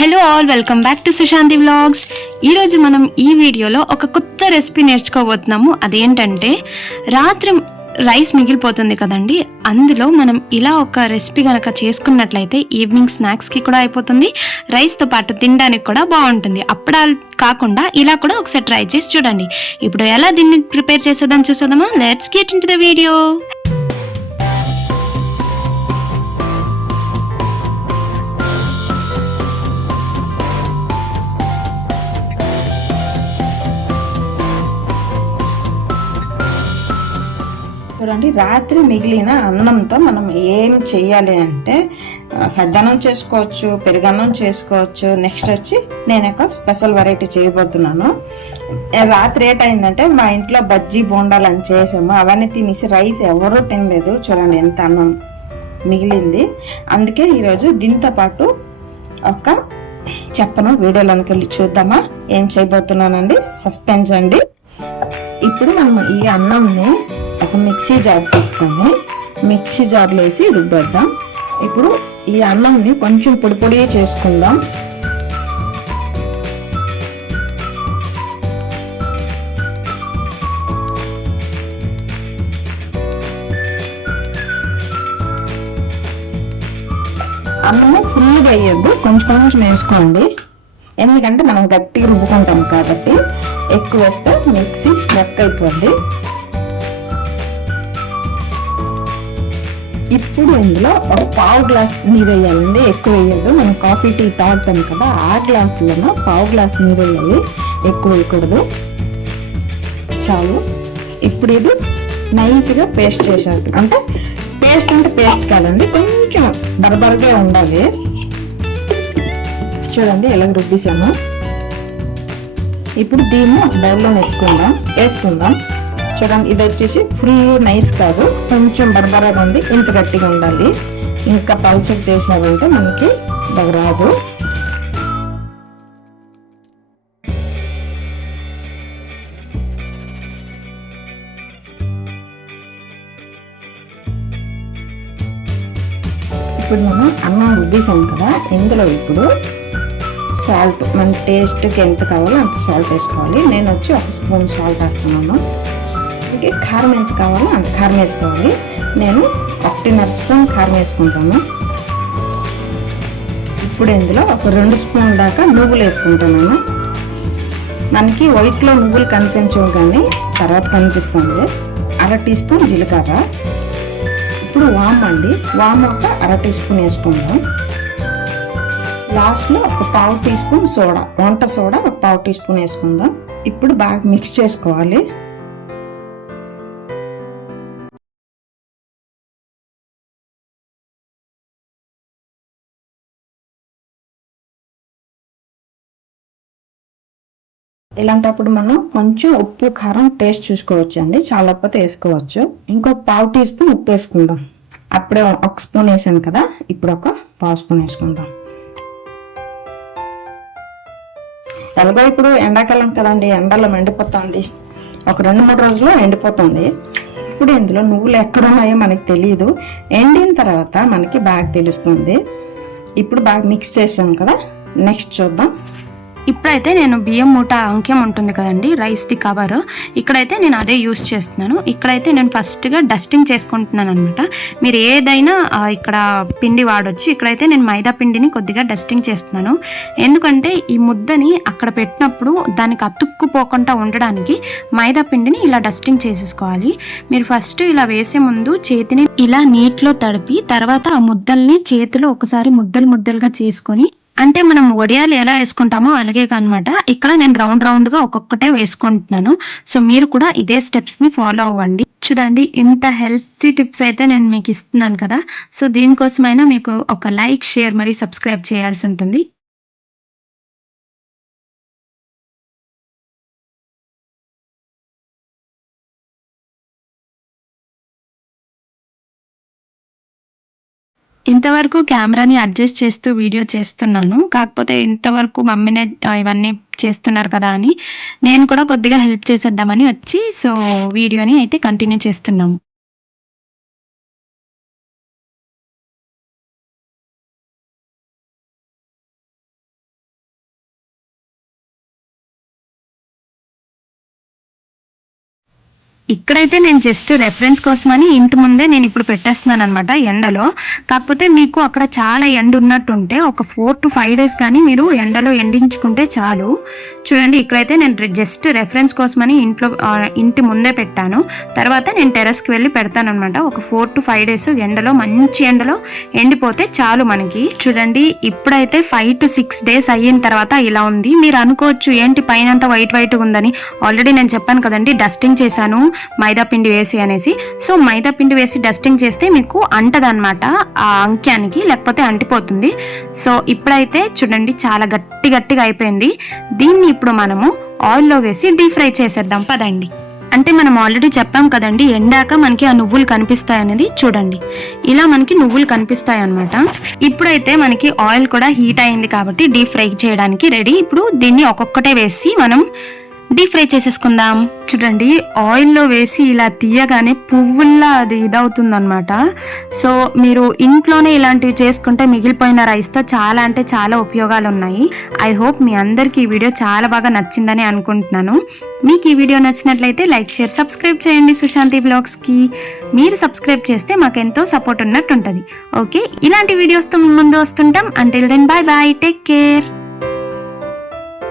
Hello all, welcome back to Sushanti vlogs. ఈరోజు మనం ఈ వీడియోలో ఒక కొత్త రెసిపీ నేర్చుకోబోతున్నాము. అదేంటంటే రాత్రి రైస్ మిగిలిపోతుంది కదండి, అందులో మనం ఇలా ఒక రెసిపీ కనుక చేసుకున్నట్లయితే ఈవినింగ్ స్నాక్స్కి కూడా అయిపోతుంది, రైస్తో పాటు తినడానికి కూడా బాగుంటుంది. అప్పడాలు కాకుండా ఇలా కూడా ఒకసారి ట్రై చేసి చూడండి. ఇప్పుడు ఎలా దీన్ని ప్రిపేర్ చేసేద్దాం చూసేద్దామా? Let's get into the video. చూడండి, రాత్రి మిగిలిన అన్నంతో మనం ఏం చెయ్యాలి అంటే సద్దన్నం చేసుకోవచ్చు, పెరుగన్నం చేసుకోవచ్చు. నెక్స్ట్ వచ్చి నేను ఒక స్పెషల్ వెరైటీ చేయబోతున్నాను. రాత్రి ఏటైందంటే మా ఇంట్లో బజ్జీ బోండాలు అని చేసాము. అవన్నీ తినేసి రైస్ ఎవరూ తినలేదు. చూడండి ఎంత అన్నం మిగిలింది. అందుకే ఈరోజు దీంతో పాటు ఒక చెప్పను, వీడియోలోనికి వెళ్ళి చూద్దామా ఏం చేయబోతున్నానండి. సస్పెన్స్ అండి. ఇప్పుడు మనం ఈ అన్నంని ఒక మిక్సీ జార్ తీసుకొని మిక్సీ జార్లో వేసి రుబ్బేద్దాం. ఇప్పుడు ఈ అన్నంని కొంచెం పొడి పొడి చేసుకుందాం. అన్నము ఫుల్గా వేయద్దు, కొంచెం కొంచెం వేసుకోండి. ఎందుకంటే మనం గట్టిగా రుబ్బుకుంటాం కాబట్టి ఎక్కువ వేస్తే మిక్సీ స్ట్రక్ అయిపోద్ది. ఇప్పుడు ఇందులో ఒక పావు గ్లాస్ నీరు వేయాలండి, ఎక్కువ వేయద్దు. మనం కాఫీ టీ తాగుతాం కదా, ఆ గ్లాసులోనూ పావు గ్లాస్ నీరు వేయాలి, ఎక్కువ వేయకూడదు. చాలు. ఇప్పుడు ఇది నైస్గా పేస్ట్ చేసేది. అంటే పేస్ట్ కాదండి, కొంచెం బరబరగా ఉండాలి. చూడండి ఎలా రుబ్బిసాము. ఇప్పుడు దీన్ని బౌల్లో వేసుకుందాం. చూడండి, ఇది వచ్చేసి ఫుల్ నైస్ కాదు, కొంచెం బరబరగా ఉంది. ఇంత గట్టిగా ఉండాలి. ఇంకా పల్చర్ చేసినామంటే మనకి రాదు. ఇప్పుడు మనం అన్నం రుబ్బేసాం కదా, ఇందులో ఇప్పుడు సాల్ట్ మన టేస్ట్కి ఎంత కావాలో అంత సాల్ట్ వేసుకోవాలి. నేను వచ్చి 1 స్పూన్ సాల్ట్ వేస్తున్నాను. కారం ఎంత కావాలో అంత కారం వేసుకోవాలి. నేను 1.5 స్పూన్ కారం వేసుకుంటాను. ఇప్పుడు ఇందులో ఒక 2 స్పూన్ల దాకా నువ్వులు వేసుకుంటున్నాను. మనకి వైట్లో నువ్వులు కనిపించవు కానీ తర్వాత కనిపిస్తుంది. 1/2 టీ స్పూన్ జీలకర్ర. ఇప్పుడు వామ్ అండి, వామ్ ఒక 1/2 టీ స్పూన్ వేసుకుందాం. లాస్ట్లో ఒక పావు టీ స్పూన్ సోడా, వంట సోడా ఒక పావు టీ స్పూన్ వేసుకుందాం. ఇప్పుడు బాగా మిక్స్ చేసుకోవాలి. ఇలాంటప్పుడు మనం కొంచెం ఉప్పు కారం టేస్ట్ చూసుకోవచ్చు అండి, చాలకపోతే వేసుకోవచ్చు. ఇంకో పావు టీ స్పూన్ ఉప్పు వేసుకుందాం. అప్పుడే 1 స్పూన్ వేసాను కదా, ఇప్పుడు ఒక పావు స్పూన్ వేసుకుందాం. ఎలాగో ఇప్పుడు ఎండాకాలం కదండి, ఎండలో ఎండిపోతుంది. ఒక 2-3 రోజుల్లో ఎండిపోతుంది. ఇప్పుడు ఇందులో నువ్వులు ఎక్కడున్నాయో మనకి తెలియదు, ఎండిన తర్వాత మనకి బాగా తెలుస్తుంది. ఇప్పుడు బాగా మిక్స్ చేసాం కదా, నెక్స్ట్ చూద్దాం. ఇప్పుడైతే నేను బియ్యం మూట అంకెం ఉంటుంది కదండి, రైస్ది కవర్, ఇక్కడైతే నేను అదే యూస్ చేస్తున్నాను. ఇక్కడైతే నేను ఫస్ట్గా డస్టింగ్ చేసుకుంటున్నాను అనమాట. మీరు ఏదైనా ఇక్కడ పిండి వాడొచ్చు. ఇక్కడైతే నేను మైదా పిండిని కొద్దిగా డస్టింగ్ చేస్తున్నాను. ఎందుకంటే ఈ ముద్దని అక్కడ పెట్టినప్పుడు దానికి అతుక్కుపోకుండా ఉండడానికి మైదా పిండిని ఇలా డస్టింగ్ చేసేసుకోవాలి. మీరు ఫస్ట్ ఇలా వేసే ముందు చేతిని ఇలా నీటిలో తడిపి తర్వాత ఆ ముద్దల్ని చేతిలో ఒకసారి ముద్దలుగా చేసుకొని, అంటే మనం వడియాలు ఎలా వేసుకుంటామో అలాగే అనమాట. ఇక్కడ నేను రౌండ్గా ఒక్కొక్కటే వేసుకుంటున్నాను. సో మీరు కూడా ఇదే స్టెప్స్ని ఫాలో అవ్వండి. చూడండి, ఇంత హెల్తీ టిప్స్ అయితే నేను మీకు ఇస్తున్నాను కదా. సో దీనికోసమైనా మీకు ఒక లైక్, షేర్ మరి సబ్స్క్రైబ్ చేయాల్సి ఉంటుంది. ఇంతవరకు కెమెరాని అడ్జస్ట్ చేస్తూ వీడియో చేస్తున్నాను. కాకపోతే ఇంతవరకు మమ్మీనే ఇవన్నీ చేస్తున్నారు కదా అని నేను కూడా కొద్దిగా హెల్ప్ చేసేద్దామని వచ్చి సో వీడియోని అయితే కంటిన్యూ చేస్తున్నాము. ఇక్కడైతే నేను జస్ట్ రెఫరెన్స్ కోసమని ఇంటి ముందే నేను ఇప్పుడు పెట్టేస్తున్నాను అనమాట ఎండలో. కాకపోతే మీకు అక్కడ చాలా ఎండ ఉన్నట్టుంటే ఒక 4 to 5 days కానీ మీరు ఎండలో ఎండించుకుంటే చాలు. చూడండి ఇక్కడైతే నేను జస్ట్ రెఫరెన్స్ కోసమని ఇంటి ముందే పెట్టాను. తర్వాత నేను టెర్రస్కి వెళ్ళి పెడతాను అనమాట. ఒక 4 to 5 days ఎండలో, మంచి ఎండలో ఎండిపోతే చాలు మనకి. చూడండి ఇప్పుడైతే 5 to 6 days అయిన తర్వాత ఇలా ఉంది. మీరు అనుకోవచ్చు ఏంటి పైన అంతా వైట్ ఉందని. ఆల్రెడీ నేను చెప్పాను కదండి, డస్టింగ్ చేశాను మైదా పిండి వేసి అనేసి. సో మైదా పిండి వేసి డస్టింగ్ చేస్తే మీకు అంటదన్నమాట ఆ అంక్యానికి, లేకపోతే అంటిపోతుంది. సో ఇప్పుడైతే చూడండి చాలా గట్టిగా అయిపోయింది. దీన్ని ఇప్పుడు మనము ఆయిల్లో వేసి డీప్ ఫ్రై చేసేద్దాం పదండి. అంటే మనం ఆల్రెడీ చెప్పాం కదండి, ఎండాక మనకి ఆ నువ్వులు కనిపిస్తాయి అనేది. చూడండి ఇలా మనకి నువ్వులు కనిపిస్తాయి అన్నమాట. ఇప్పుడైతే మనకి ఆయిల్ కూడా హీట్ అయింది కాబట్టి డీప్ ఫ్రై చేయడానికి రెడీ. ఇప్పుడు దీన్ని ఒక్కొక్కటే వేసి మనం డీప్ ఫ్రై చేసేసుకుందాం. చూడండి ఆయిల్లో వేసి ఇలా తీయగానే పువ్వుల్లా అది ఇదవుతుంది అనమాట. సో మీరు ఇంట్లోనే ఇలాంటివి చేసుకుంటే మిగిలిపోయిన రైస్తో చాలా అంటే చాలా ఉపయోగాలు ఉన్నాయి. ఐ హోప్ మీ అందరికీ ఈ వీడియో చాలా బాగా నచ్చిందని అనుకుంటున్నాను. మీకు ఈ వీడియో నచ్చినట్లయితే లైక్, షేర్, సబ్స్క్రైబ్ చేయండి సుశాంతి బ్లాగ్స్కి. మీరు సబ్స్క్రైబ్ చేస్తే మాకు ఎంతో సపోర్ట్ ఉన్నట్టు ఉంటుంది. ఓకే, ఇలాంటి వీడియోస్తో ముందు వస్తుంటాం. Until then bye bye, take care.